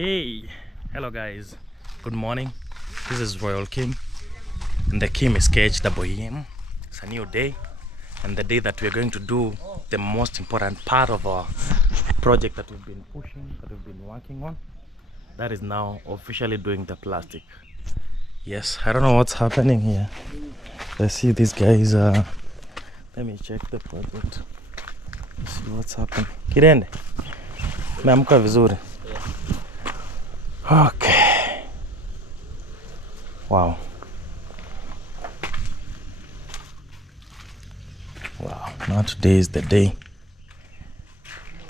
Hey, hello guys, good morning. This is Royal Kim, and the Kim is KHWM. It's a new day, and the day that we're going to do the most important part of our project that we've been pushing, that we've been working on. That is now officially doing the plastic. Yes, I don't know what's happening here. I see these guys. Let me check the project. Let's see what's happening. Kende, meamka vizuri. Okay. Wow. Wow. Now today is the day.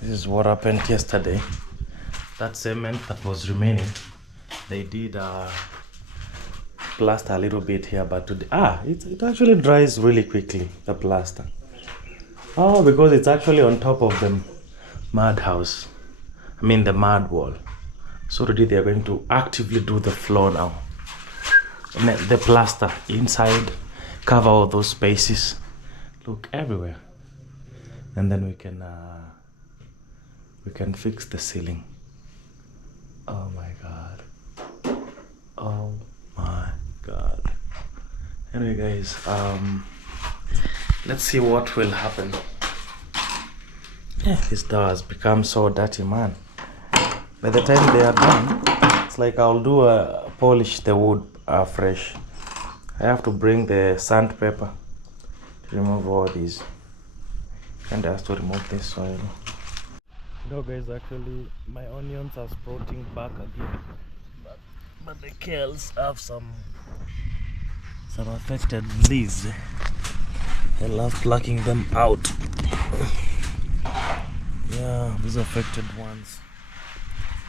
This is what happened yesterday. That cement that was remaining, they did plaster a little bit here, but today it actually dries really quickly, the plaster. Oh, because it's actually on top of the mud house. I mean the mud wall. So today they are going to actively do the floor now. The plaster inside, cover all those spaces. Look everywhere. And then we can fix the ceiling. Oh my god. Oh my god. Anyway guys, let's see what will happen. Yeah, this door has become so dirty, man. By the time they are done, it's like I'll polish the wood fresh. I have to bring the sandpaper to remove all these. And I have to remove this soil. No guys, actually my onions are sprouting back again. But the kales have some affected leaves. I love plucking them out. Yeah, these affected ones.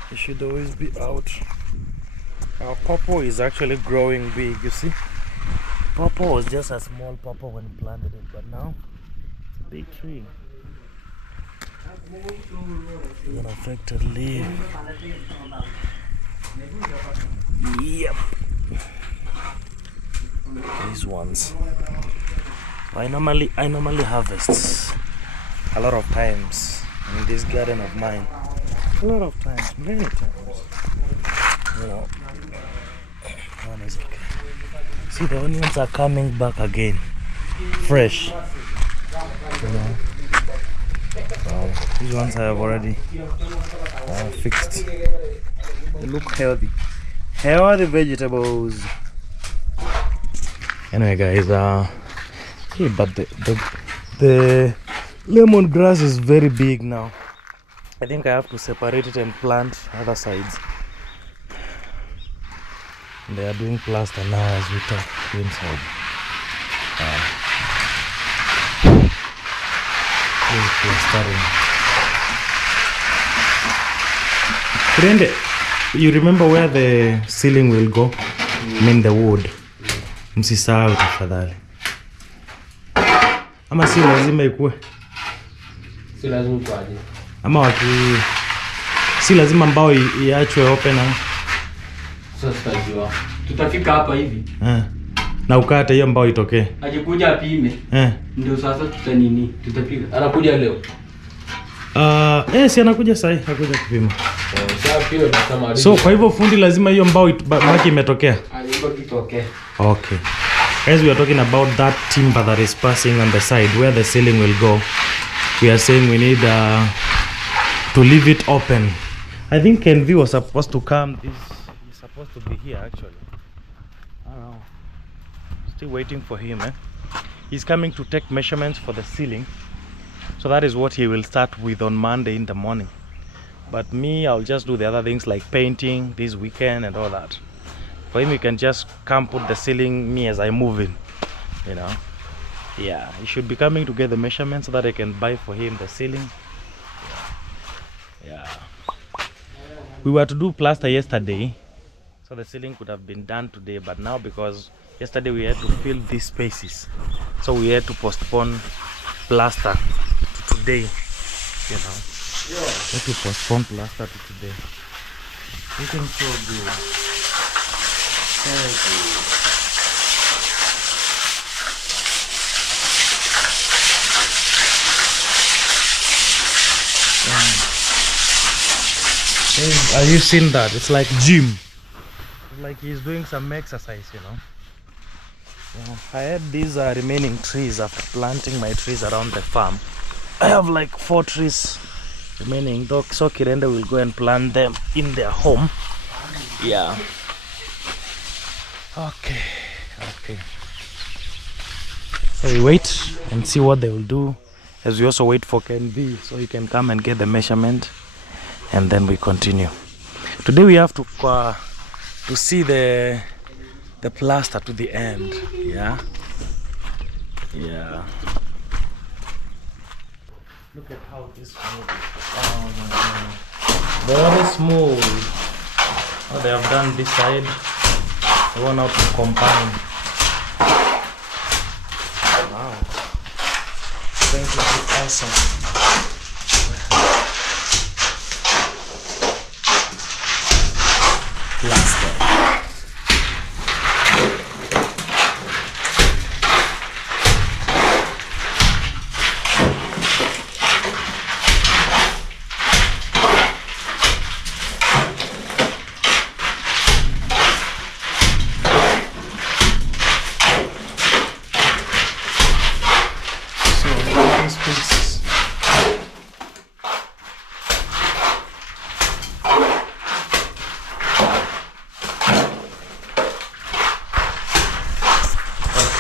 They should always be out. Our pawpaw is actually growing big, you see. Pawpaw was just a small pawpaw when we planted it, but now it's a big tree. It's an affected leaf. Yep. These ones. I normally harvest a lot of times in this garden of mine. A lot of times, many times. You know, one is okay. See, the onions are coming back again, fresh. You know, these ones I have already fixed. They look healthy. Healthy vegetables. Anyway, guys, hey, but the lemongrass is very big now. I think I have to separate it and plant other sides. They are doing plaster now as we talk inside. Plastering. Kende, you remember where the ceiling will go? I mean the wood. Msisahau tafadhali. Ama si lazima ikue? Si lazima kwaje? Ama si lazima mbao iachwe open na sasa tajua. Tutafika hapa hivi. Na ukate hiyo mbao itokee. Akikuja apime. Ndio sasa tutapiga. Anakuja leo. Si anakuja sasa, hakuja kupima. Sasa pia kama so kwa hivyo fundi lazima hiyo mbao maki imetokea. Alibaki itokee. Okay. As we are talking about that timber that is passing on the side where the ceiling will go, we are saying we need to leave it open. I think Kende was supposed to come. He's supposed to be here actually. I don't know. Still waiting for him. He's coming to take measurements for the ceiling. So that is what he will start with on Monday in the morning. But me, I'll just do the other things like painting this weekend and all that. For him, you can just come put the ceiling me as I move in, you know. Yeah, he should be coming to get the measurements so that I can buy for him the ceiling. Yeah. We were to do plaster yesterday, so the ceiling could have been done today, but now because yesterday we had to fill these spaces, so we had to postpone plaster to today, you know. We had to postpone plaster to today. Looking so good. Very good. Have you seen that? It's like gym. It's like he's doing some exercise, you know. I had these remaining trees after planting my trees around the farm. I have like 4 trees remaining. So Kende will go and plant them in their home. Yeah. Okay. So we wait and see what they will do, as we also wait for Kende so he can come and get the measurement, and then we continue. Today we have to see the plaster to the end. Yeah. Look at how this smooth. Oh my god. Very smooth. Oh, they have done this side. They want out to combine. Wow. Going to be awesome. Plaster.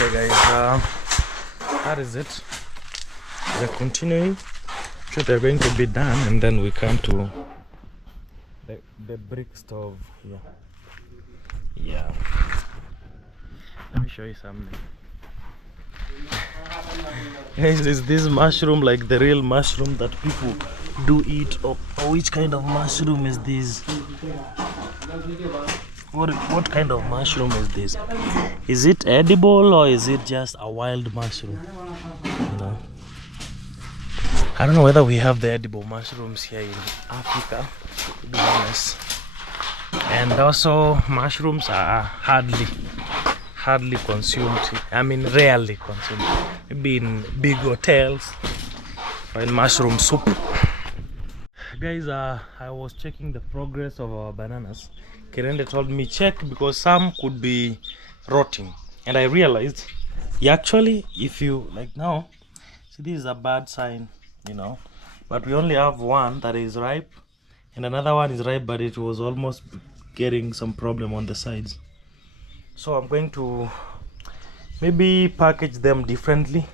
Okay guys, that is it. We're continuing. So they're going to be done, and then we come to the brick stove here. Yeah. Let me show you something. Guys, is this mushroom like the real mushroom that people do eat, or which kind of mushroom is this? What kind of mushroom is this? Is it edible or is it just a wild mushroom? You know, I don't know whether we have the edible mushrooms here in Africa, to be honest. And also mushrooms are hardly consumed. I mean, rarely consumed. Maybe in big hotels or in mushroom soup. Guys, I was checking the progress of our bananas. Kende told me check because some could be rotting, and I realized actually, if you like now, see, this is a bad sign, you know, but we only have one that is ripe and another one is ripe, but it was almost getting some problem on the sides. So I'm going to maybe package them differently,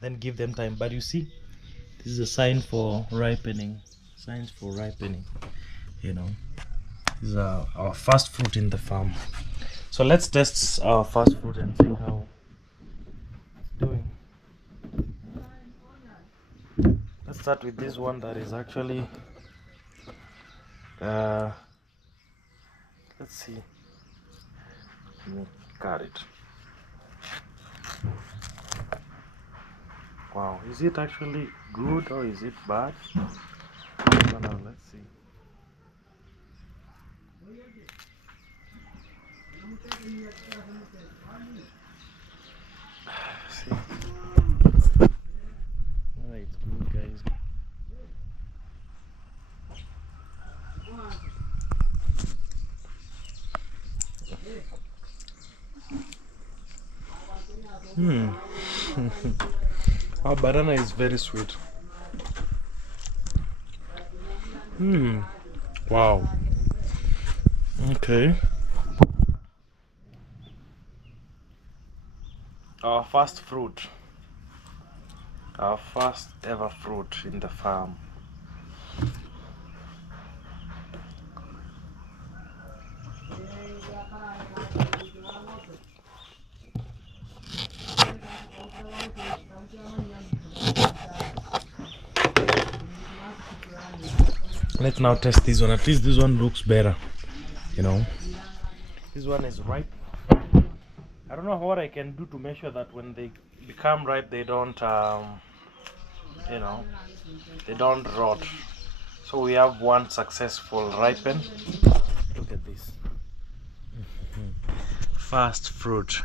then give them time. But you see, this is a sign for ripening. Signs for ripening, you know. This is our first fruit in the farm. So let's test our first fruit and see how it's doing. Let's start with this one that is actually let's see. Let me cut it. Wow, is it actually good or is it bad? So now let's see. See. Alright, it's good, guys. Our banana is very sweet. Wow. Okay. Our first fruit. Our first ever fruit in the farm. Let's now test this one. At least this one looks better, you know. This one is ripe. I don't know what I can do to make sure that when they become ripe, they don't, you know, they don't rot. So we have one successful ripen. Look at this. First fruit.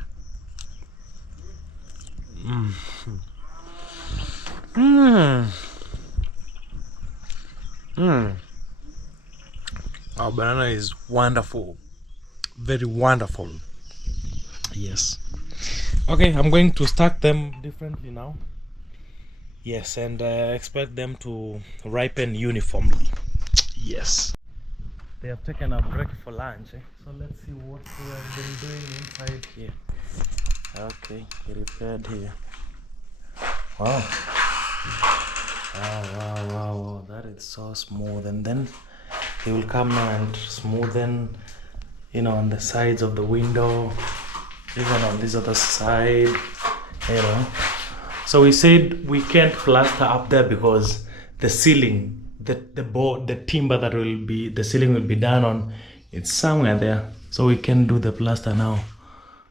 Our banana is wonderful. Very wonderful. Yes. Okay, I'm going to stack them differently now. Yes, and expect them to ripen uniformly. Yes. They have taken a break for lunch. So let's see what we have been doing inside here. Okay, repaired here. Wow. Wow, that is so smooth. And then they will come now and smoothen, on the sides of the window, even on this other side, So we said we can't plaster up there because the ceiling, the timber that the ceiling will be done on, it's somewhere there. So we can do the plaster now.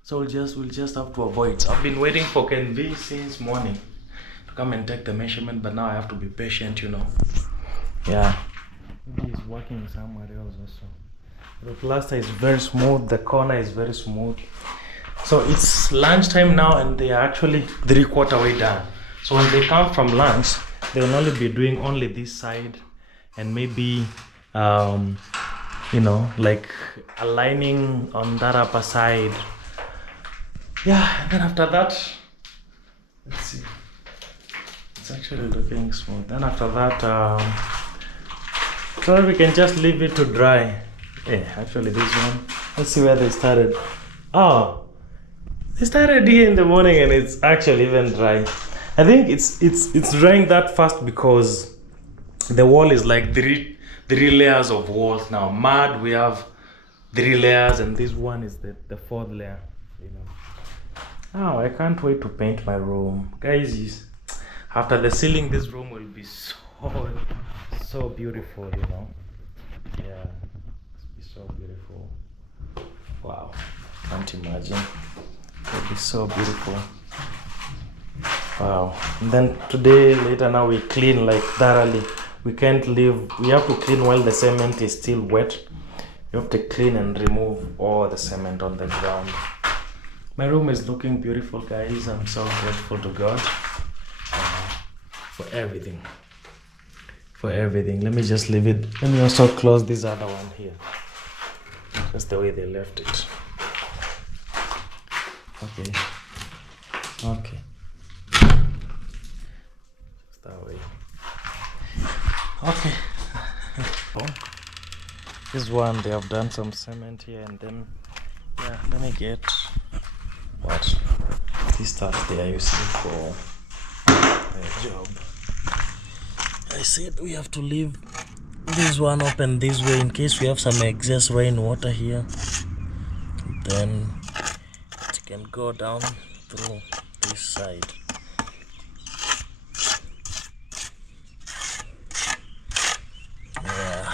So we'll just have to avoid. I've been waiting for Kende since morning to come and take the measurement, but now I have to be patient, Yeah. Maybe he's working somewhere else also. The plaster is very smooth, the corner is very smooth. So it's lunchtime now and they are actually 3/4 way done. So when they come from lunch, they will only be doing only this side and maybe like aligning on that upper side. Yeah, and then after that, let's see. It's actually looking smooth. Then after that, so we can just leave it to dry. Yeah, actually this one. Let's see where they started. Oh, they started here in the morning and it's actually even dry. I think it's drying that fast because the wall is like three layers of walls now. Mud, we have 3 layers and this one is the 4th layer. Oh, I can't wait to paint my room. Guys, after the ceiling, this room will be so beautiful, Yeah, it'll be so beautiful. Wow, can't imagine. It'll be so beautiful. Wow. And then later now we clean like thoroughly. We can't leave, we have to clean while the cement is still wet. You have to clean and remove all the cement on the ground. My room is looking beautiful, guys. I'm so grateful to God for everything. For everything. Let me just leave it. Let me also close this other one here. Just the way they left it. Okay. Just that way. Okay. This one, they have done some cement here and then, let me get this stuff they are using for the job. I said we have to leave this one open this way in case we have some excess rainwater here. Then it can go down through this side. Yeah,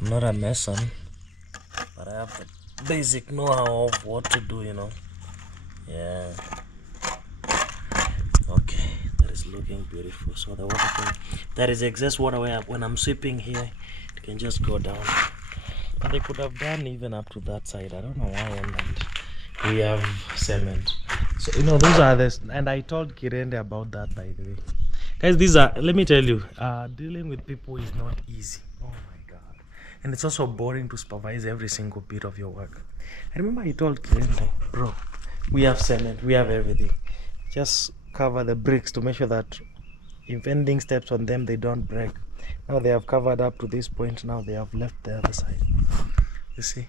I'm not a mason, but I have the basic know-how of what to do, Yeah. Okay, that is looking beautiful. So the water that is excess water when I'm sweeping here, it can just go down. But they could have done even up to that side. I don't know why. And we have cement. So those are this. And I told Kende about that, by the way. Guys, let me tell you, dealing with people is not easy. Oh my God. And it's also boring to supervise every single bit of your work. I remember I told Kende, bro, we have cement, we have everything. Just cover the bricks to make sure that if anything steps on them, they don't break. Now they have covered up to this point. Now they have left the other side. You see?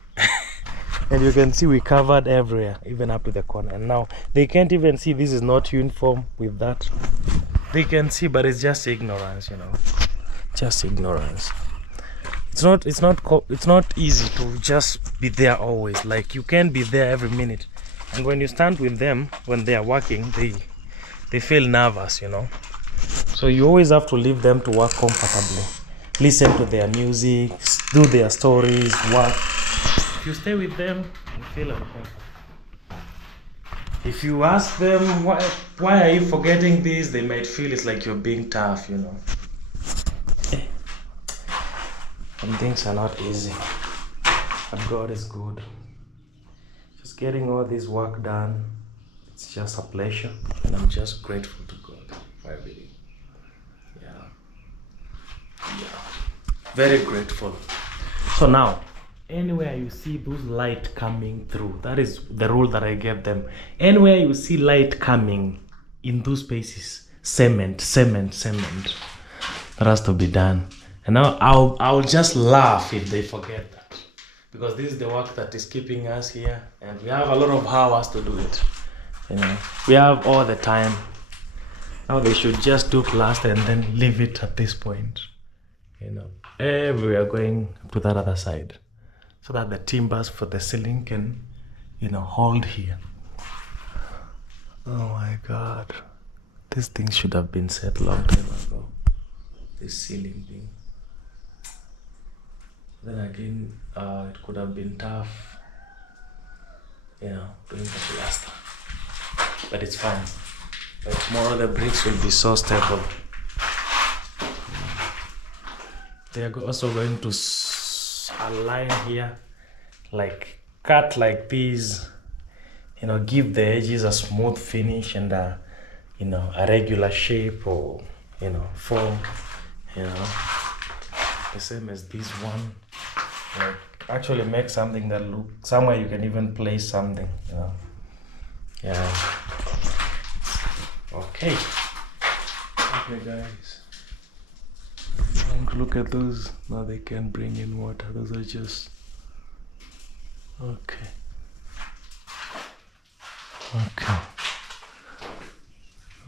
And you can see we covered everywhere, even up to the corner. And now they can't even see this is not uniform with that. They can see, but it's just ignorance, Just ignorance. It's not easy to just be there always. Like you can't be there every minute. And when you stand with them, when they are working, they feel nervous, So you always have to leave them to work comfortably. Listen to their music, do their stories, work. If you stay with them, you feel uncomfortable. If you ask them, why are you forgetting this, they might feel it's like you're being tough, And things are not easy. But God is good. Just getting all this work done, it's just a pleasure. And I'm just grateful to God for everything. Yeah. Very grateful. So now, anywhere you see those light coming through, that is the rule that I gave them. Anywhere you see light coming in those spaces, cement. That has to be done. And now I'll just laugh if they forget that, because this is the work that is keeping us here, and we have a lot of hours to do it. You know, we have all the time. Now they should just do plaster and then leave it at this point. You know, we are going to that other side, so that the timbers for the ceiling can, you know, hold here. Oh my God, this thing should have been set long time ago. This ceiling thing. Then again, it could have been tough, you know, doing the plaster, but it's fine. By tomorrow the bricks will be so stable. They are also going to align here, like cut like this, you know, give the edges a smooth finish and you know, a regular shape or, you know, form, you know, the same as this one. Like actually make something that look somewhere you can even place something, you know. Yeah. Okay guys, look at those. Now they can bring in water. Those are just okay.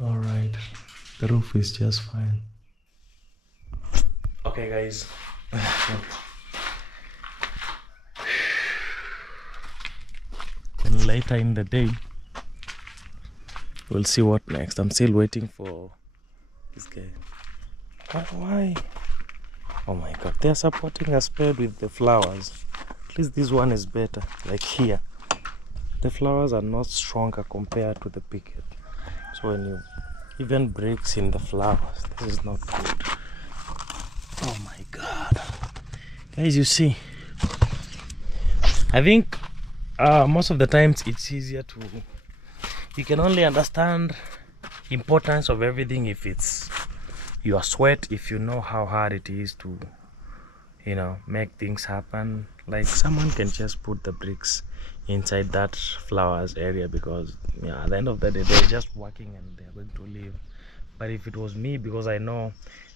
All right, the roof is just fine. Okay guys. And later in the day we'll see what next. I'm still waiting for this guy. Why? Oh my God, they're supporting a spread with the flowers. At least this one is better. Like here, the flowers are not stronger compared to the picket. So when you even breaks in the flowers, this is not good. Oh my God, guys, you see, I think most of the times it's easier to, you can only understand importance of everything if it's your sweat, if you know how hard it is to, you know, make things happen. Like someone can just put the bricks inside that flowers area, because yeah, at the end of the day they're just working and they're going to leave. But if it was me, because I know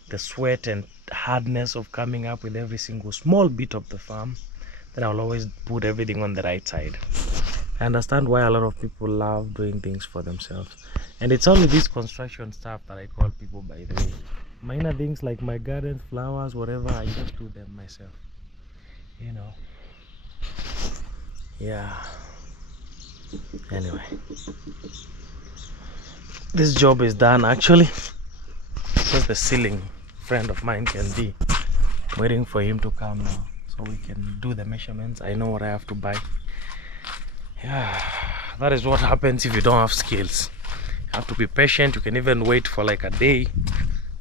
the sweat and hardness of coming up with every single small bit of the farm, then I'll always put everything on the right side. I understand why a lot of people love doing things for themselves, and it's only this construction stuff that I call people, by the way. Minor things like my garden, flowers, whatever, I just do them myself, you know. Yeah, anyway, this job is done actually. Just the ceiling friend of mine, Kende, waiting for him to come now so we can do the measurements. I know what I have to buy. Yeah, that is what happens if you don't have skills. You have to be patient. You can even wait for like a day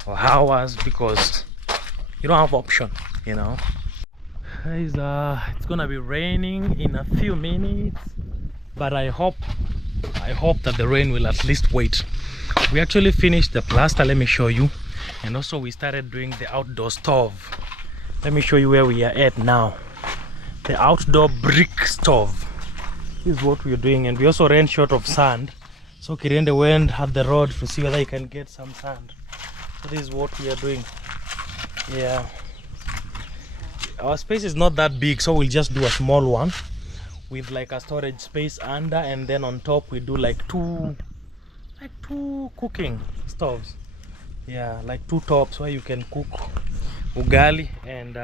or hours because you don't have option, you know. Guys, it's gonna be raining in a few minutes, but I hope that the rain will at least wait. We actually finished the plaster, let me show you, and also we started doing the outdoor stove. Let me show you where we are at now. The outdoor brick stove. This is what we're doing, and we also ran short of sand, so Kende went at the road to see whether he can get some sand. So this is what we are doing. Yeah, our space is not that big, so we'll just do a small one with like a storage space under, and then on top we do like two cooking stoves. Yeah, like two tops where you can cook ugali and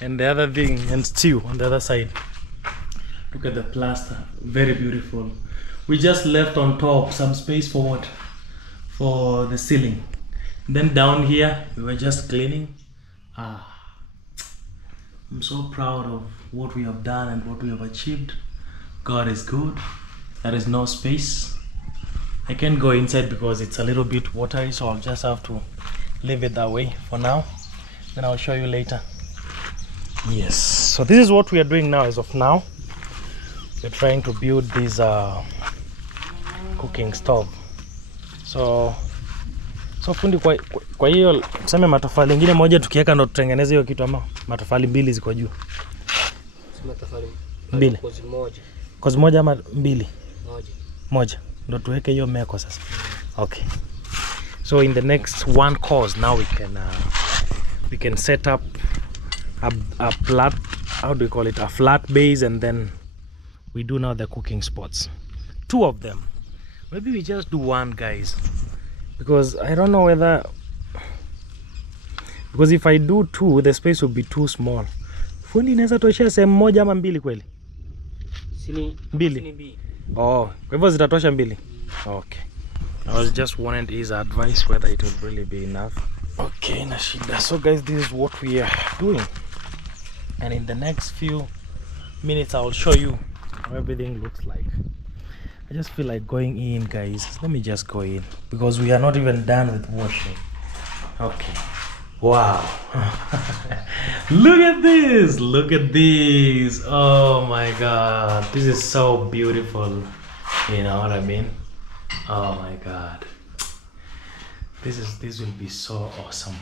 and the other thing, and stew on the other side. Look at the plaster, very beautiful. We just left on top some space for what? For the ceiling. Then down here we were just cleaning. I'm so proud of what we have done and what we have achieved. God is good. There is no space. I can't go inside because it's a little bit watery, so I'll just have to leave it that way for now. Then I'll show you later. Yes, so this is what we are doing now. As of now, we're trying to build this cooking stove. So So fundi, kwa hiyo tuseme matofali ingine moja tukiweka ndo tutengeneze hiyo kitu, ama matofali mbili ziko juu? Matofali mbili. Kozi moja ama mbili? Moja. Ndo tuweke hiyo meko sasa. Okay. So in the next one course now we can set up a flat, how do you call it, a flat base, and then we do now the cooking spots. 2 of them. Maybe we just do one, guys, because I don't know whether, because if I do 2 the space will be too small. Fundi, inaweza toshea sehemu moja ama mbili kweli? Mbili. Oh, kwa hivyo zitatosha mbili. Okay. I was just wanted his advice whether it would really be enough. Okay, na shida. So guys, this is what we are doing, and in the next few minutes I'll show you how everything looks like. I just feel like going in, guys. Let me just go in because we are not even done with washing. Okay. Wow. Look at this. Look at this. Oh my god. This is so beautiful. You know what I mean? Oh my god. This will be so awesome.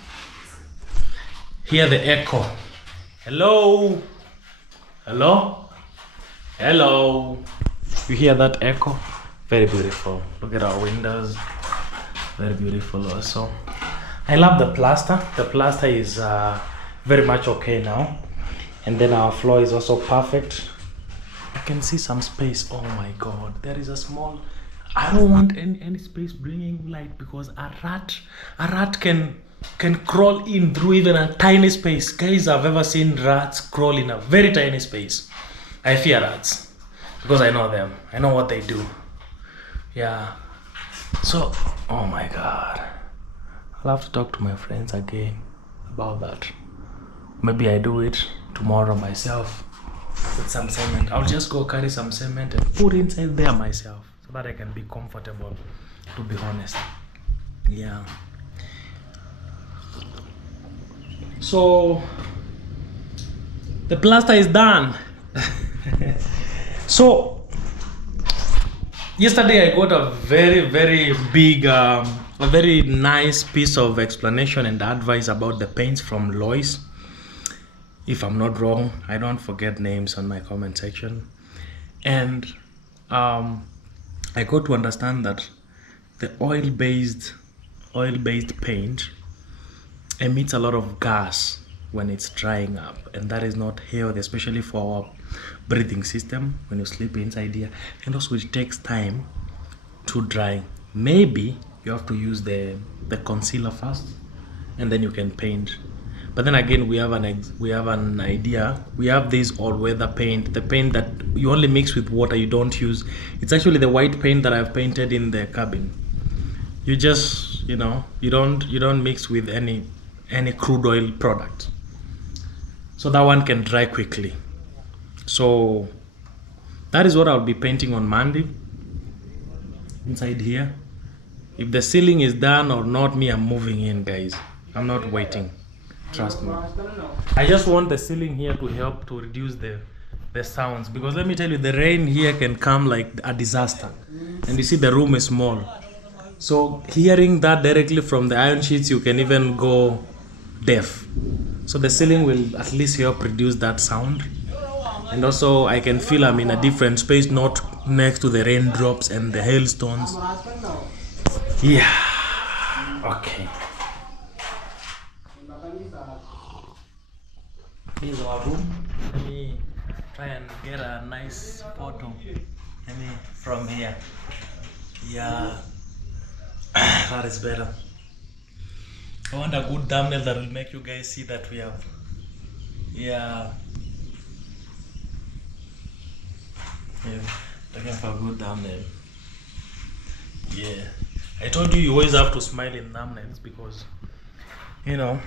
Hear the echo. Hello. Hello. Hello. You hear that echo? Very beautiful. Look at our windows. Very beautiful also. I love the plaster. The plaster is very much okay now. And then our floor is also perfect. You can see some space. Oh my god. There is a small... I don't want any space bringing light because a rat can crawl in through even a tiny space. Guys, I've ever seen rats crawl in a very tiny space. I fear rats because I know them. I know what they do. Yeah. So, oh my god. I'll have to talk to my friends again about that. Maybe I do it tomorrow myself with some cement. I'll just go carry some cement and put inside there myself so that I can be comfortable, to be honest. Yeah. So the plaster is done. So yesterday I got a very big a very nice piece of explanation and advice about the paints from Lois. If I'm not wrong, I don't forget names on my comment section. And I got to understand that the oil-based paint emits a lot of gas when it's drying up, and that is not healthy, especially for our breathing system when you sleep inside here. And also it takes time to dry. Maybe you have to use the concealer first and then you can paint. But then again, we have an idea. We have this all-weather paint, the paint that you only mix with water, you don't use. It's actually the white paint that I've painted in the cabin. You just, you know, you don't mix with any crude oil product. So that one can dry quickly. So that is what I'll be painting on Monday inside here. If the ceiling is done or not, me, I'm moving in, guys. I'm not waiting. Trust me. I just want the ceiling here to help to reduce the sounds, because let me tell you, the rain here can come like a disaster. And you see the room is small. So hearing that directly from the iron sheets, you can even go deaf. So the ceiling will at least help reduce that sound. And also I can feel I'm in a different space, not next to the raindrops and the hailstones. Yeah. Okay. This is our room. Let me try and get a nice photo. From here. Yeah. That is better. I want a good thumbnail that will make you guys see that we have. Yeah. Looking for a good thumbnail. Yeah. I told you always have to smile in thumbnails because, you know,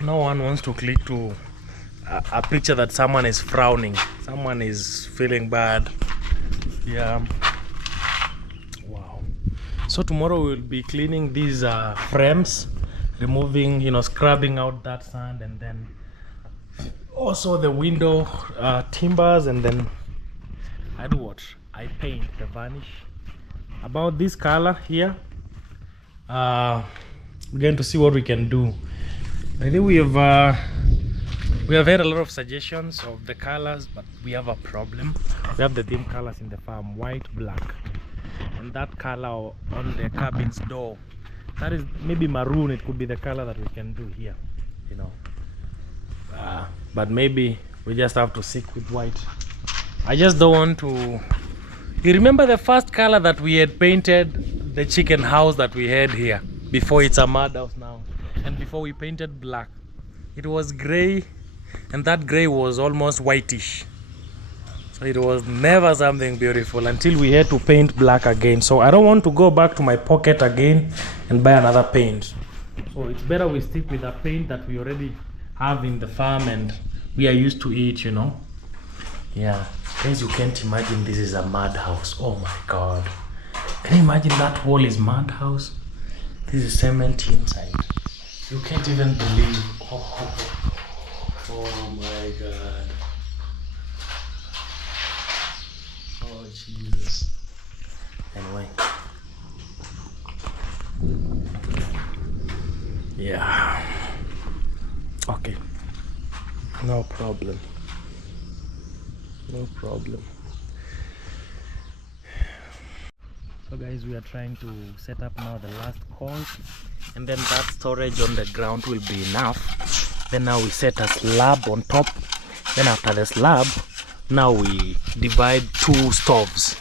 no one wants to click to a picture that someone is frowning, someone is feeling bad. Yeah. Wow. So tomorrow we'll be cleaning these frames, removing, you know, scrubbing out that sand, and then also the window timbers, and then I do what? I paint the varnish. About this color here, we're going to see what we can do. I think we have had a lot of suggestions of the colors, but we have a problem. We have the theme colors in the farm, white, black, and that color on the cabin's door, that is maybe maroon. It could be the color that we can do here, you know. But maybe we just have to stick with white. I just don't want to. You remember the first color that we had painted the chicken house that we had here before? It's a mud house now, and before we painted black, it was gray, and that gray was almost whitish, so it was never something beautiful until we had to paint black again. So I don't want to go back to my pocket again and buy another paint, so it's better we stick with a paint that we already have in the farm and we are used to it, you know. Yeah, guys, you can't imagine this is a mud house. Oh my god, can you imagine that wall is mud house? This is cement inside. You can't even believe. Oh my god. Oh Jesus. Anyway, yeah, okay, no problem. No problem. So guys, we are trying to set up now the last course, and then that storage on the ground will be enough. Then now we set a slab on top. Then after the slab, now we divide 2 stoves.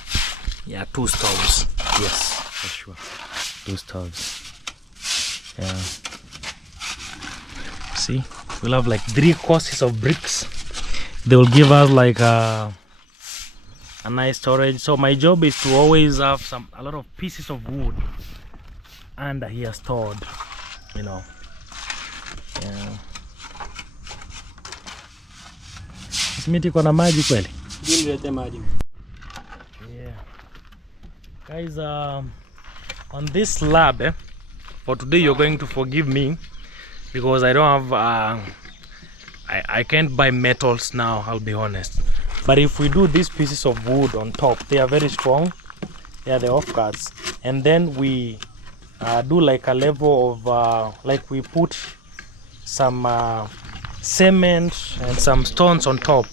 Yeah, 2 stoves. Yes, for sure. 2 stoves. Yeah. See, we'll have like 3 courses of bricks. They will give us like a nice storage. So my job is to always have a lot of pieces of wood under here stored, you know. Yeah. Simiti kona maji kweli? Yeah. Guys, on this slab, for today you're going to forgive me because I don't have I can't buy metals now, I'll be honest. But if we do these pieces of wood on top, they are very strong. They are the offcuts. And then we do like a level of, like we put some cement and some stones on top.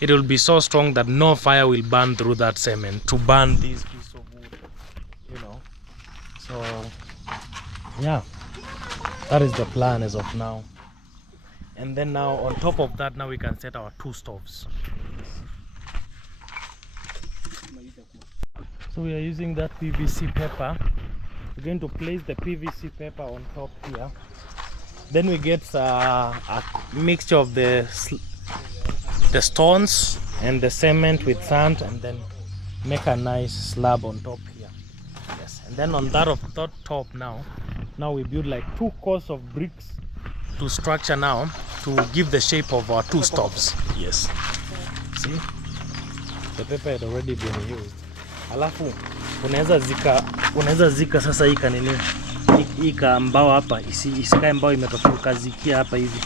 It will be so strong that no fire will burn through that cement to burn this piece of wood, you know. So, yeah, that is the plan as of now. And then now on top of that, now we can set our 2 stoves. So we are using that PVC paper. We're going to place the PVC paper on top here. Then we get a mixture of the stones and the cement with sand, and then make a nice slab on top here. Yes. And then on that top now we build like 2 courses of bricks to structure now to give the shape of our 2 stoves. Yes. See? The paper had already been used. Alafu unaweza zika sasa hii kanini hii mbao hapa isikae mbao imetoka zikia hapa hivi.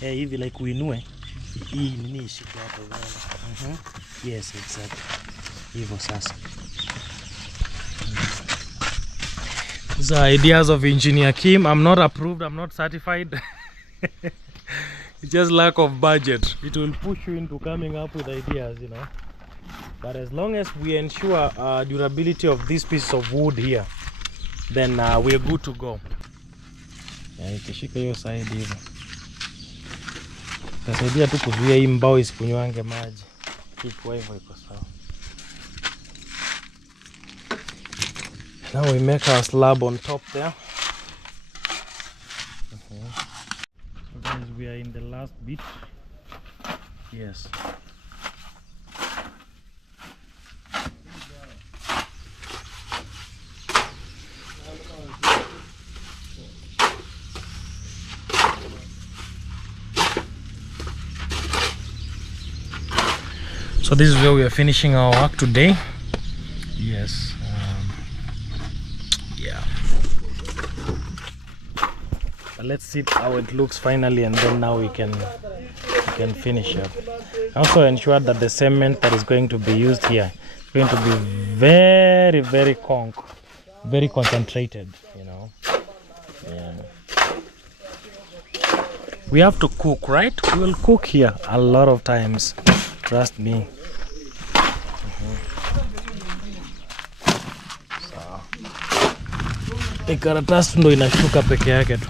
Hivi like uinue hii nini ishike hapa unaona. Yes, exactly. Hivyo sasa. These are ideas of Engineer Kim. I'm not approved, I'm not certified. It's just lack of budget. It will push you into coming up with ideas, you know. But as long as we ensure durability of this piece of wood here, then we're good to go. Ikishika hiyo side hivyo. Tasaidia tu kuzuia hii mbao isikunywange maji. Iko hivyo iko sawa. Now we make our slab on top there. So guys, we are in the last bit. Yes. So this is where we are finishing our work today. Yes. Yeah. But let's see how it looks finally, and then now we can finish up. Also ensure that the cement that is going to be used here is going to be very, very conk. very concentrated, you know. Yeah. We have to cook, right? We will cook here a lot of times. Trust me. So, ikaratasi ndo inashuka peke yake tu.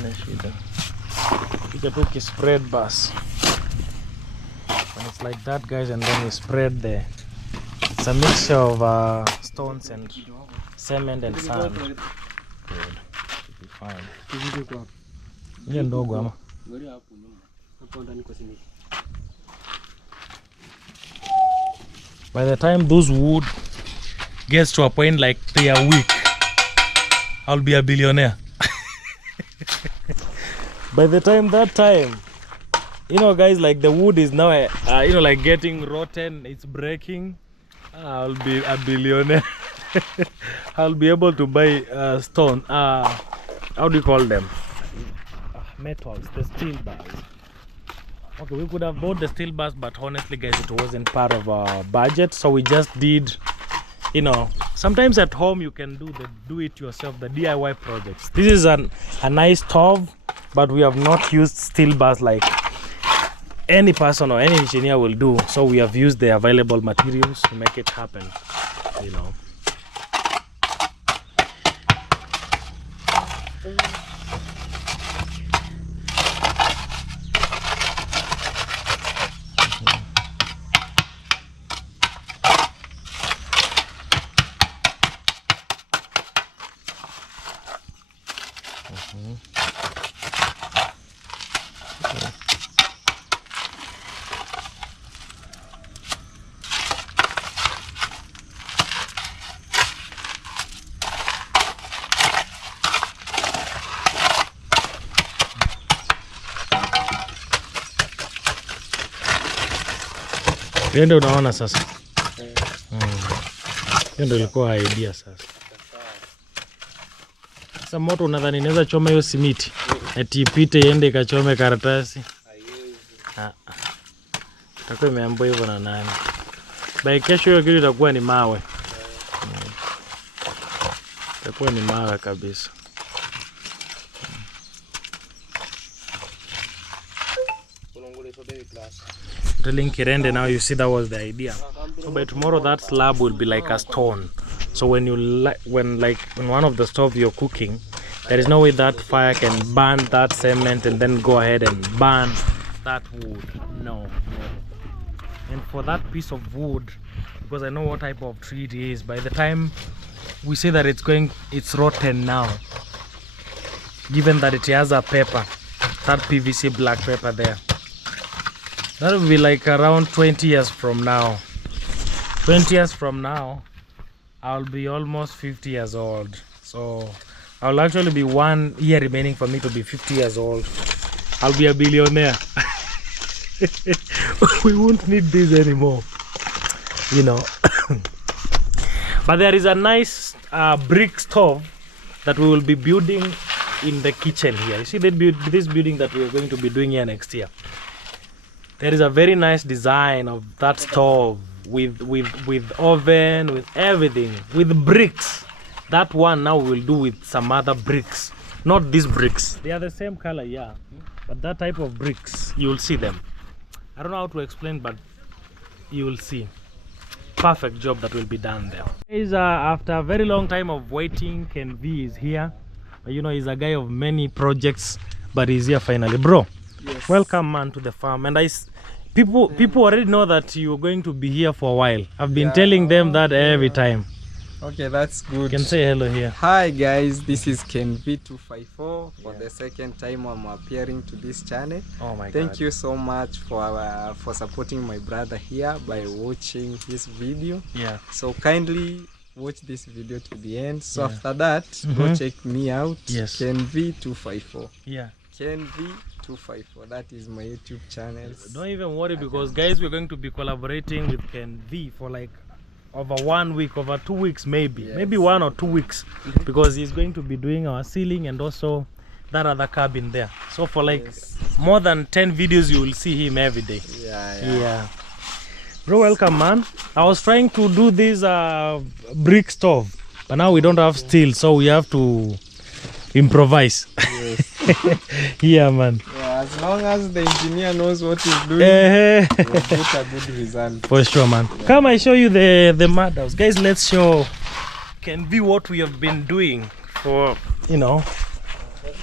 Ina shida. Kika tu kispread bus. And it's like that, guys, and then we spread the. It's a mixture of stones and cement and sand. Good. Should be fine. Ile ndogo ama. By the time those wood gets to a point like they are weak, I'll be a billionaire. By the time you know, guys, like the wood is now you know, like getting rotten, it's breaking, I'll be a billionaire. I'll be able to buy stone, how do you call them, metals, the steel bars. Okay, we could have bought the steel bars, but honestly, guys, it wasn't part of our budget, so we just did, you know, sometimes at home you can do it yourself, the DIY projects. This is a nice stove, but we have not used steel bars like any person or any engineer will do, so we have used the available materials to make it happen, you know. Ndio unaona sasa. Ndio ilikuwa idea sasa. Sasa moto unadhani inaweza choma hiyo simiti? Eti ipite iende ikachome karatasi. Itakuwa imeambiwa hivyo na nani? By kesho hiyo kitu itakuwa ni mawe. Itakuwa ni mawe kabisa. Telling Kende now, you see, that was the idea. So by tomorrow that slab will be like a stone. So when when one of the stove you're cooking, there is no way that fire can burn that cement and then go ahead and burn that wood. No. And for that piece of wood, because I know what type of tree it is, by the time we say that it's rotten now, given that it has a pepper, that PVC black pepper there, that will be like around 20 years from now. 20 years from now, I'll be almost 50 years old. So I'll actually be 1 year remaining for me to be 50 years old. I'll be a billionaire. We won't need this anymore, you know. But there is a nice brick stove that we will be building in the kitchen here. You see this building that we're going to be doing here next year. There is a very nice design of that stove with oven, with everything, with bricks. That one now we'll do with some other bricks, not these bricks. They are the same color, yeah, but that type of bricks, you will see them. I don't know how to explain, but you will see. Perfect job that will be done there. After a very long time of waiting, Kende is here. You know, he's a guy of many projects, but he's here finally, bro. Yes. Welcome, man, to the farm. And people already know that you're going to be here for a while. I've been telling them that every time. Okay, that's good. You can say hello here. Hi guys, this is Kende 254 for the second time I'm appearing to this channel. Oh my God. Thank you so much for supporting my brother here by watching his video. Yeah. So kindly watch this video to the end. So after that, go check me out. Yes. Kende 254. Yeah. Kende 254. That is my YouTube channel. Don't even worry, because guys, we're going to be collaborating with Kende for like over 1 week, over 2 weeks, maybe 1 or 2 weeks, because he's going to be doing our ceiling and also that other cabin there. So for like more than 10 videos you will see him every day. Yeah. Bro, welcome, man. I was trying to do this brick stove, but now we don't have steel, so we have to improvise. Yes. Yeah, man. Yeah, as long as the engineer knows what he's doing, we'll get a good result. For sure, man. Yeah. Come, I show you the madhouse. Guys, let's show Kende what we have been doing for, you know,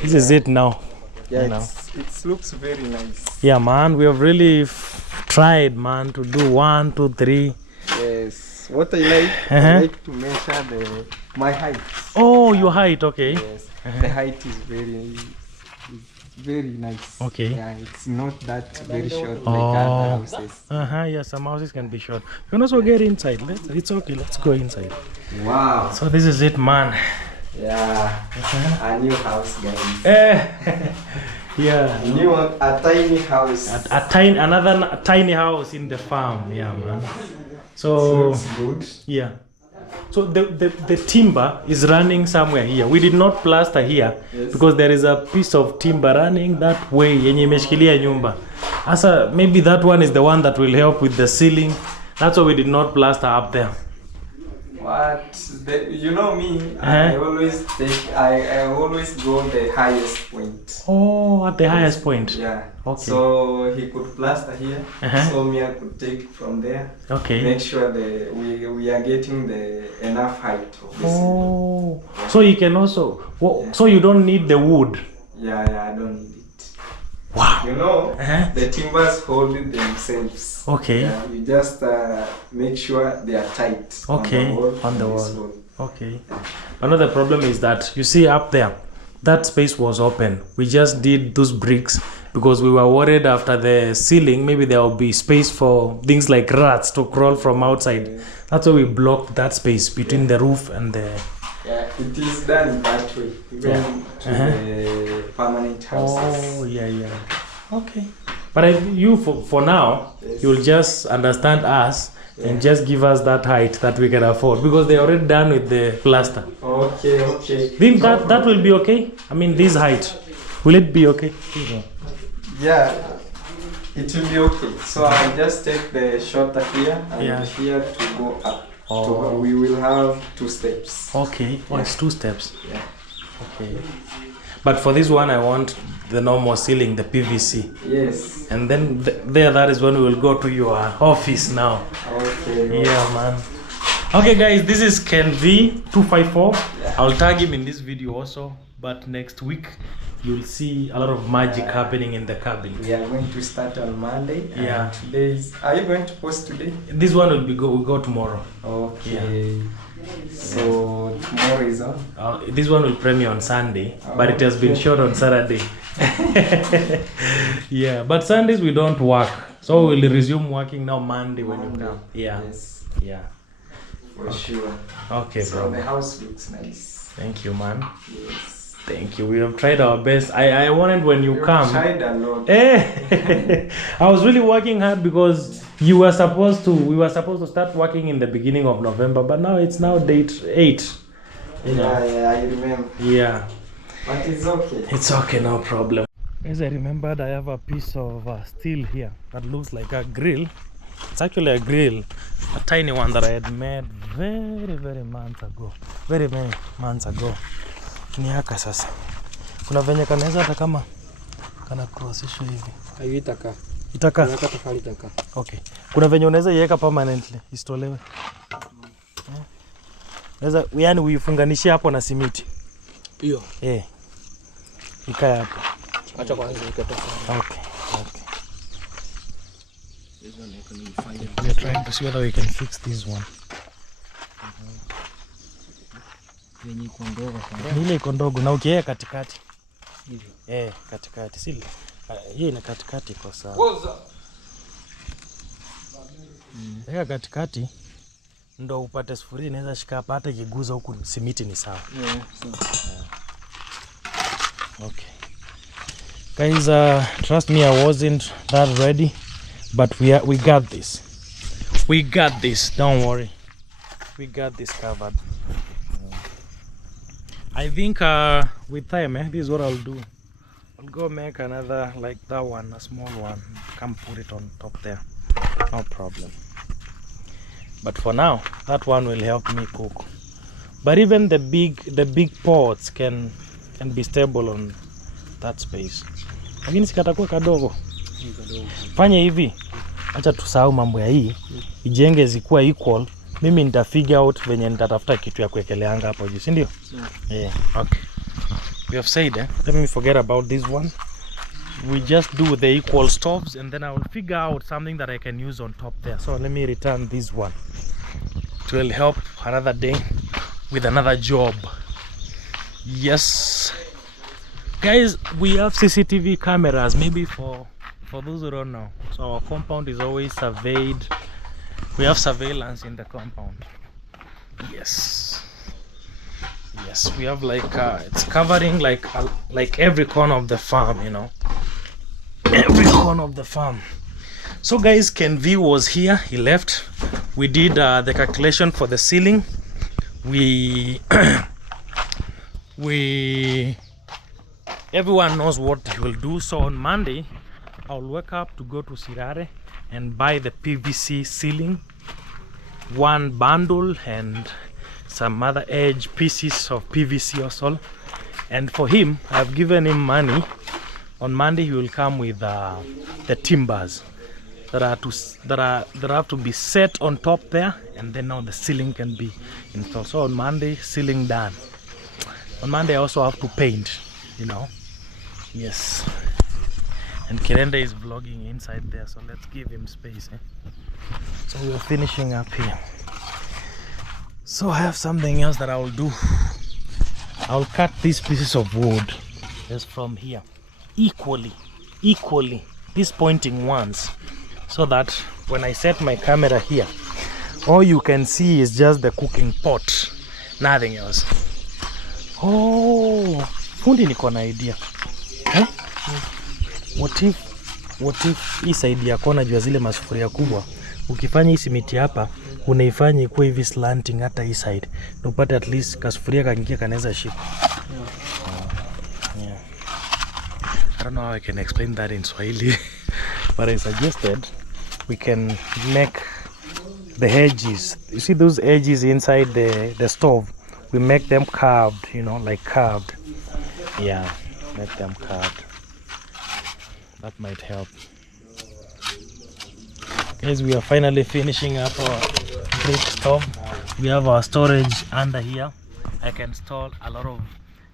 this is it now. Yeah, you know. It looks very nice. Yeah, man, we have really tried, man, to do 1, 2, 3. Yes. What I like to measure my height. Oh, your height, okay. Yes. The height is very nice. Okay. Yeah, it's not that very short like other houses. Yeah, some houses can be short. You can also get inside. It's okay. Let's go inside. Wow. So this is it, man. Yeah. A new house, guys. Yeah. A tiny house. Another tiny house in the farm. Yeah, man. So looks good. Yeah. So the timber is running somewhere here. We did not plaster here because there is a piece of timber running that way yenye imeshikilia nyumba. Asa maybe that one is the one that will help with the ceiling. That's why we did not plaster up there. What? You know me, I always go the highest point. Oh, at the highest point. Yeah. Okay. So he could plaster here. So me I could take from there. Okay. Make sure we are getting the enough height of this. Oh. So you can also so you don't need the wood. Yeah, I don't need it. Wow. You know, the timbers hold it themselves. Okay. Yeah, you just make sure they are tight. Okay. On the wall. Okay. Another problem is that you see up there, that space was open. We just did those bricks because we were worried after the ceiling, maybe there will be space for things like rats to crawl from outside. Yeah. That's why we blocked that space between the roof and the... Yeah, it is done that way, even to the permanent houses. Oh, yeah. Okay. But you, for now, you'll just understand us and just give us that height that we can afford because they're already done with the plaster. Okay. Think that will be okay? I mean, this height, will it be okay? Yeah, it will be okay. So I'll just take the shorter here and here to go up. So we will have 2 steps. Okay. Oh, it's 2 steps. Yeah. Okay. But for this one, I want the normal ceiling, the PVC. Yes. And then that is when we will go to your office now. Okay. Yeah, man. Okay, guys, this is Kende 254. Yeah. I'll tag him in this video also. But next week, you'll see a lot of magic happening in the cabin. We are going to start on Monday. Yeah. Are you going to post today? This one will go tomorrow. Okay. Yeah. So tomorrow is on? This one will premiere on Sunday, but it has been shot on Saturday. Yeah, but Sundays we don't work. So we'll resume working now Monday when you come. Yeah. Yes. Yeah. For sure. Okay, so bro. The house looks nice. Thank you, man. Yes. Thank you. We have tried our best. I wanted when you come. Tried a lot. I was really working hard because we were supposed to start working in the beginning of November, but now it's now date 8. Yeah, I remember. Yeah. But it's okay. It's okay, no problem. As I remembered, I have a piece of steel here that looks like a grill. It's actually a grill, a tiny one that I had made very months ago. Very many months ago. Ni haka sasa. Kuna venye kanaweza hata kama kana crossisho hivi. Haitaka. Itaka. Tafali itaka. Okay. Kuna venye unaweza iweka permanently istolewe. Unaweza yani uifunganishie hapo na simiti. Hiyo. Ikae hapo. Acha kwanza ikatoka. Okay. We are trying to see whether we can fix this one. Ile iko ndogo na ukiweka katikati. Hivyo. Katikati. Si hii ina katikati kwa sawa. Weka katikati ndo upate sufuria inaweza shika hapa hata ikiguza huku simiti ni sawa. Okay. Guys, trust me, I wasn't that ready, but we got this. We got this. Don't worry. We got this covered. I think with time, this is what I'll do. I'll go make another like that one, a small one. Come put it on top there. No problem. But for now, that one will help me cook. But even the big pots can be stable on that space. Lakini sikatakuwa kadogo. Fanya hivi. Acha tusahau mambo ya hii. Ijenge zikuwa equal. Mimi nita figure out venye nitatafuta kitu ya kuwekeleanga hapo juu, si ndio? Yeah. Okay. We have said, let me forget about this one. We just do the equal stoves and then I will figure out something that I can use on top there. So let me return this one. It will help another day with another job. Yes. Guys, we have CCTV cameras, maybe for those who don't know. So our compound is always surveyed. We have surveillance in the compound. Yes. Yes, we have like it's covering like every corner of the farm, you know. Every corner of the farm. So guys, Kende was here. He left. We did the calculation for the ceiling. Everyone knows what he will do. So on Monday, I'll wake up to go to Sirare and buy the PVC ceiling, one bundle and some other edge pieces of PVC also. And for him, I've given him money. On Monday, he will come with the timbers that have to be set on top there, and then now the ceiling can be installed. So on Monday, ceiling done. On Monday, I also have to paint, you know. Yes. And Kende is vlogging inside there, so let's give him space. So we're finishing up here. So I have something else that I will do. I'll cut these pieces of wood just from here equally, these pointing ones, so that when I set my camera here, all you can see is just the cooking pot, nothing else. Oh, fundi niko na idea. What if hii side ya kona jua zile masufuria kubwa, ukifanya hii simiti hapa unaifanya ikuwe hivi slanting hata hii side, na upate at least kasufuria kangia kanaweza shika. Yeah. I don't know how I can explain that in Swahili, but I suggested we can make the edges. You see those edges inside the stove? We make them curved, you know, like curved. Yeah, make them curved. That might help. Guys, we are finally finishing up our brick stove. We have our storage under here. I can store a lot of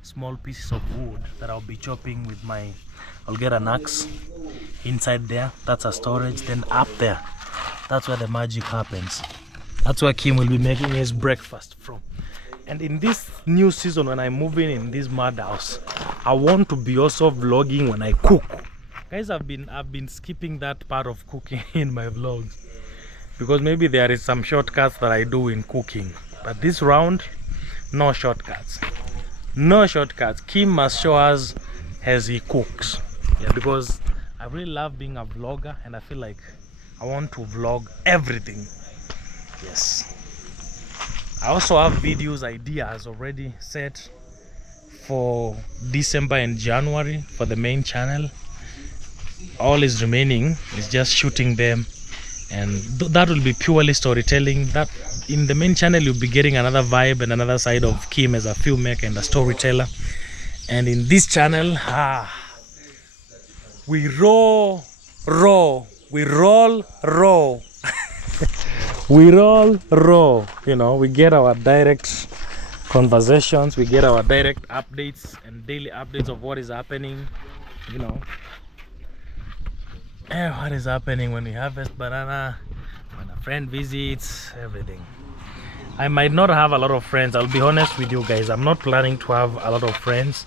small pieces of wood that I'll be chopping with I'll get an axe inside there. That's a storage. Then up there, that's where the magic happens. That's where Kim will be making his breakfast from. And in this new season, when I'm moving in this mud house, I want to be also vlogging when I cook. Guys, I've been skipping that part of cooking in my vlogs because maybe there is some shortcuts that I do in cooking. But this round, no shortcuts. No shortcuts. Kim must show us as he cooks. Yeah, because I really love being a vlogger and I feel like I want to vlog everything. Yes. I also have videos ideas already set for December and January for the main channel. All is remaining is just shooting them, and that will be purely storytelling. That in the main channel you'll be getting another vibe and another side of Kim as a filmmaker and a storyteller. And in this channel, we roll, we roll, we roll, you know, we get our direct conversations, we get our direct updates and daily updates of what is happening, you know. What is happening when we harvest banana, when a friend visits, everything. I might not have a lot of friends. I'll be honest with you guys. I'm not planning to have a lot of friends.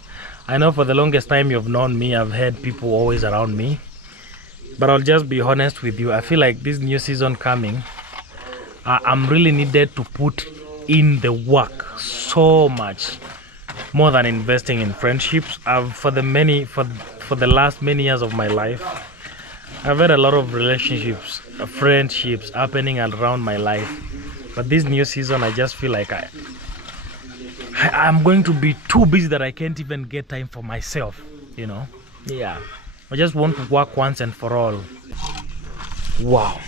I know for the longest time you've known me, I've had people always around me. But I'll just be honest with you. I feel like this new season coming, I'm really needed to put in the work so much more than investing in friendships. For the last many years of my life, I've had a lot of relationships, friendships happening around my life. But this new season, I just feel like I'm going to be too busy that I can't even get time for myself, you know? Yeah. I just want to work once and for all. Wow.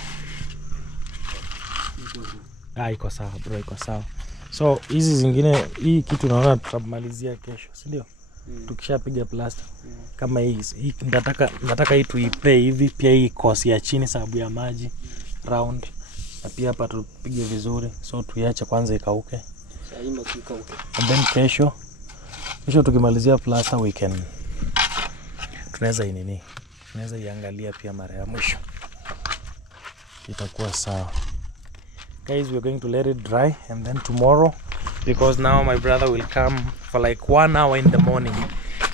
Iko sawa bro, iko sawa. So hizi zingine, hii kitu naona tutamalizia kesho, si ndio? Tukishapiga plaster. Kama hii nataka hii tuipe hivi pia, hii kosi ya chini sababu ya maji round. Na pia hapa tupige vizuri. So tuiache kwanza ikauke. And then kesho tukimalizia plaster weekend tunaweza iangalia pia mara ya mwisho. Itakuwa sawa. Guys, we're going to let it dry, and then tomorrow, because now my brother will come for like 1 hour in the morning,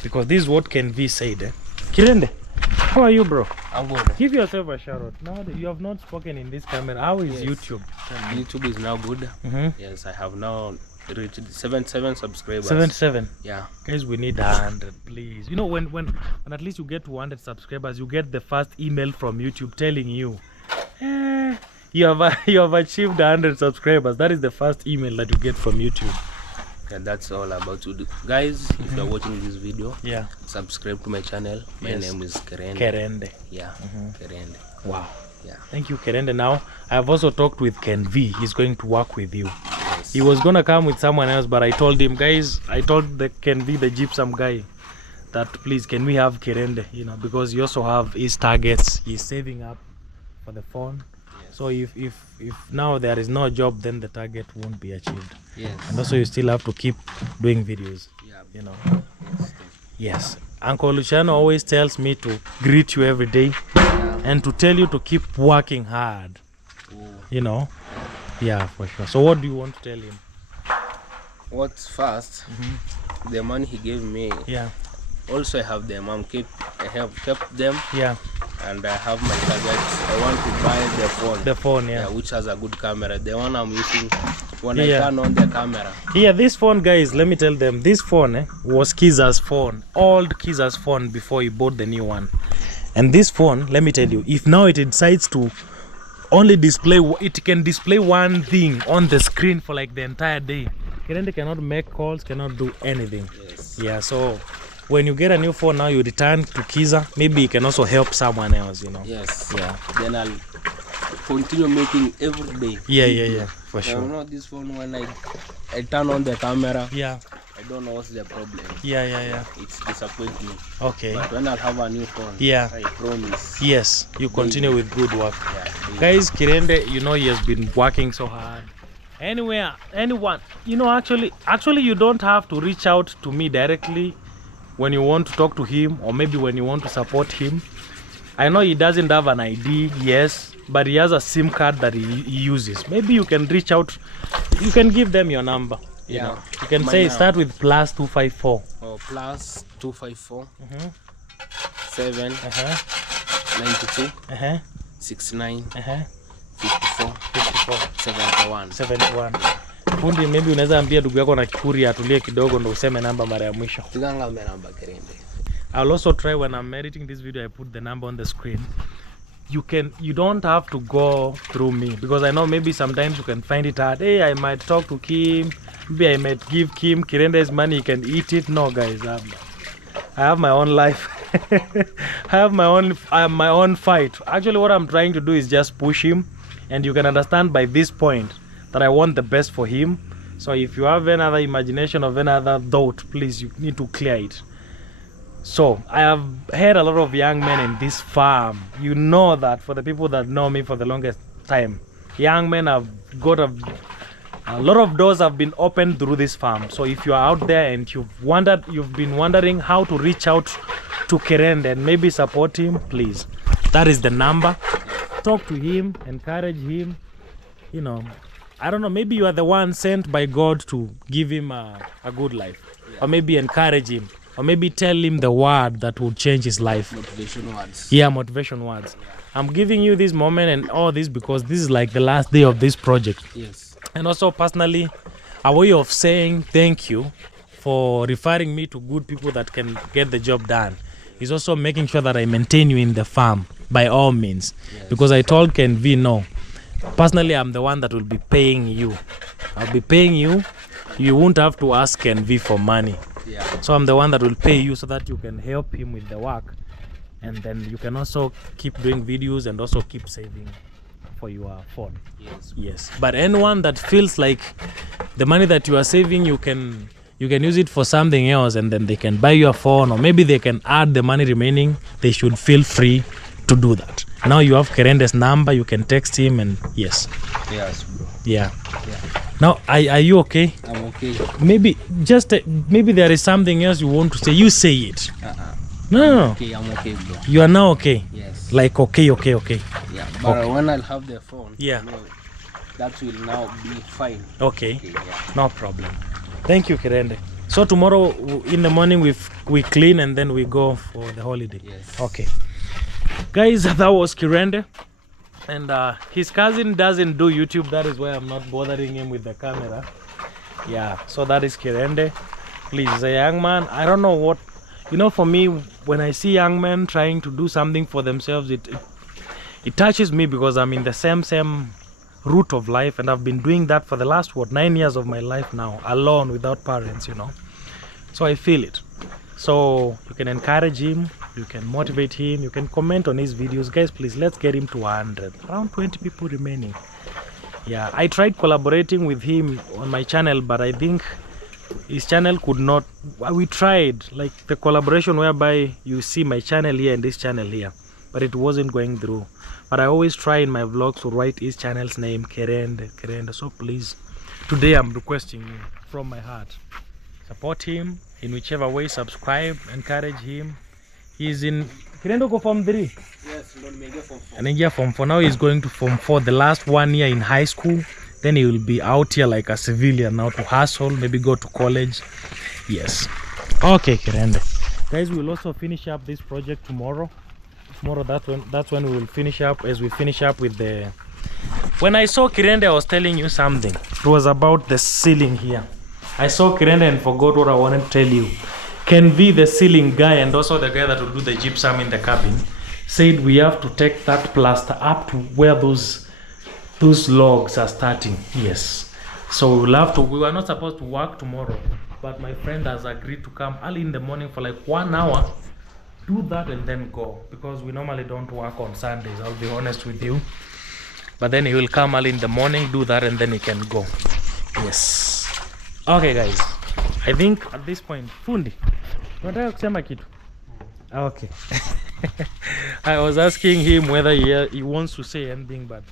because this is what Kende said. Kende, how are you, bro? I'm good. Give yourself a shout out. Now that you have not spoken in this camera, how is YouTube? YouTube is now good. Yes, I have now reached 77 subscribers. 77. Yeah. Guys, we need 100, please. You know, when at least you get to 100 subscribers, you get the first email from YouTube telling you, you have achieved 100 subscribers. That is the first email that you get from YouTube. And that's all about to do. Guys, if you're watching this video, subscribe to my channel. My name is Kende. Yeah, Kende. Wow. Yeah. Thank you, Kende. Now, I have also talked with Kende. He's going to work with you. Yes. He was going to come with someone else, but I told him, guys, I told the Kende, the gypsum guy, that please, can we have Kende? You know, because he also have his targets. He's saving up for the phone. So if now there is no job, then the target won't be achieved. Yes. And also you still have to keep doing videos. Yeah. You know. Yes. Uncle Luciano always tells me to greet you every day and to tell you to keep working hard. You know. Yeah, for sure. So what do you want to tell him? What's first? The money he gave me. Yeah. Also, I have them. I have kept them. Yeah. And I have my targets. I want to buy the phone. The phone, yeah. Which has a good camera. The one I'm using when I turn on the camera. Yeah, this phone, guys, let me tell them, this phone was Kiza's phone. Old Kiza's phone before he bought the new one. And this phone, let me tell you, if now it decides to only display, it can display one thing on the screen for like the entire day. Kende cannot make calls, cannot do anything. Yes. Yeah, so when you get a new phone now, you return to Kiza. Maybe it can also help someone else, you know. Yes. Yeah. Then I'll continue making every day. Yeah, for sure. I know this phone when I turn on the camera. Yeah. I don't know what's the problem. Yeah. It's disappointing me. Okay. But when I have a new phone, I promise. Yes, you continue with good work. Yeah. Guys, Kende, you know, he has been working so hard. Anywhere, anyone, you know, actually you don't have to reach out to me directly when you want to talk to him, or maybe when you want to support him. I know he doesn't have an ID, yes, but he has a SIM card that he uses. Maybe you can reach out, you can give them your number. You know, you can say start with +254. Oh, +254 7 92 69 54 71. Fundi, maybe unaweza ambia ndugu yako na kiburi atulie kidogo ndo useme namba mara ya mwisho. Tuganga namba Kende. I'll also try when I'm editing this video, I put the number on the screen. You don't have to go through me, because I know maybe sometimes you can find it hard. Hey, I might talk to Kim, maybe I might give Kim Kirende's money, he can eat it. No, guys, I have my own life. I have my own fight. Actually, what I'm trying to do is just push him, and you can understand by this point that I want the best for him. So if you have another imagination of another doubt, please, you need to clear it. So I have had a lot of young men in this farm. You know that, for the people that know me for the longest time, young men have got a lot of doors have been opened through this farm. So if you are out there and you've been wondering how to reach out to Kende and maybe support him, please, that is the number. Talk to him, encourage him. You know, I don't know, maybe you are the one sent by God to give him a good life, or maybe encourage him, or maybe tell him the word that will change his life. Motivation words. Yeah, motivation words. I'm giving you this moment and all this because this is like the last day of this project. Yes. And also personally, a way of saying thank you for referring me to good people that can get the job done is also making sure that I maintain you in the farm by all means. Yes. Because I told Kende, no, personally I'm the one that will be paying you. I'll be paying you. You won't have to ask Kende for money. Yeah. So I'm the one that will pay you so that you can help him with the work, and then you can also keep doing videos and also keep saving for your phone. Yes. Yes. But anyone that feels like the money that you are saving, you can use it for something else, and then they can buy your phone, or maybe they can add the money remaining. They should feel free to do that. Now you have Kerende's number. You can text him, and yes. Yes, bro. Yeah. Now, are you okay? I'm okay. Maybe maybe there is something else you want to say. You say it. No. Okay, I'm okay, bro. You are now okay. Yes. Like okay. Yeah, but Okay. when I'll have the phone, Yeah. no, that will now be fine. Okay. Okay, yeah. No problem. Thank you, Kerende. So tomorrow in the morning we clean and then we go for the holiday. Yes. Okay. Guys, that was Kerende. And his cousin doesn't do YouTube. That is why I'm not bothering him with the camera. Yeah, so that is Kerende. Please, he's a young man. I don't know what, for me, when I see young men trying to do something for themselves, it touches me, because I'm in the same route of life, and I've been doing that for the last 9 years of my life now, alone, without parents, So I feel it. So you can encourage him, you can motivate him, you can comment on his videos. Guys, please, let's get him to 100. Around 20 people remaining. Yeah, I tried collaborating with him on my channel, but I think his channel could not. We tried like the collaboration whereby you see my channel here and this channel here, but it wasn't going through. But I always try in my vlogs to write his channel's name, Kende. So please, today I'm requesting you from my heart, support him in whichever way. Subscribe, encourage him. He's in Kende go Form 3. Yes, Form 4. And in Form 4 now, he's going to Form 4, the last 1 year in high school. Then he will be out here like a civilian now to hustle, maybe go to college. Yes. Okay, Kende. Guys, we will also finish up this project tomorrow. That's when we will finish up, as we finish up with the... When I saw Kende, I was telling you something. It was about the ceiling here. I saw Kende and forgot what I wanted to tell you. Kende, the ceiling guy, and also the guy that will do the gypsum in the cabin, said we have to take that plaster up to where those logs are starting. Yes. So we were not supposed to work tomorrow, but my friend has agreed to come early in the morning for like 1 hour, do that and then go, because we normally don't work on Sundays, I'll be honest with you. But then he will come early in the morning, do that, and then he can go. Yes. Okay, guys, I think at this point, fundi, unataka kusema kitu? Okay. I was asking him whether he wants to say anything, but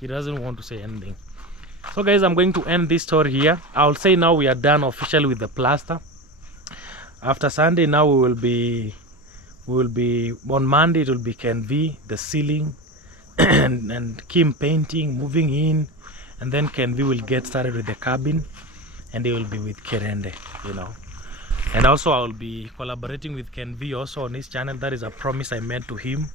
he doesn't want to say anything. So guys, I'm going to end this story here. I'll say now we are done officially with the plaster. After Sunday, now we will be on Monday. It will be Kende, the ceiling, and Kim painting, moving in, and then Kende will get started with the cabin, and they will be with Kende, And also I will be collaborating with Kende also on his channel. That is a promise I made to him.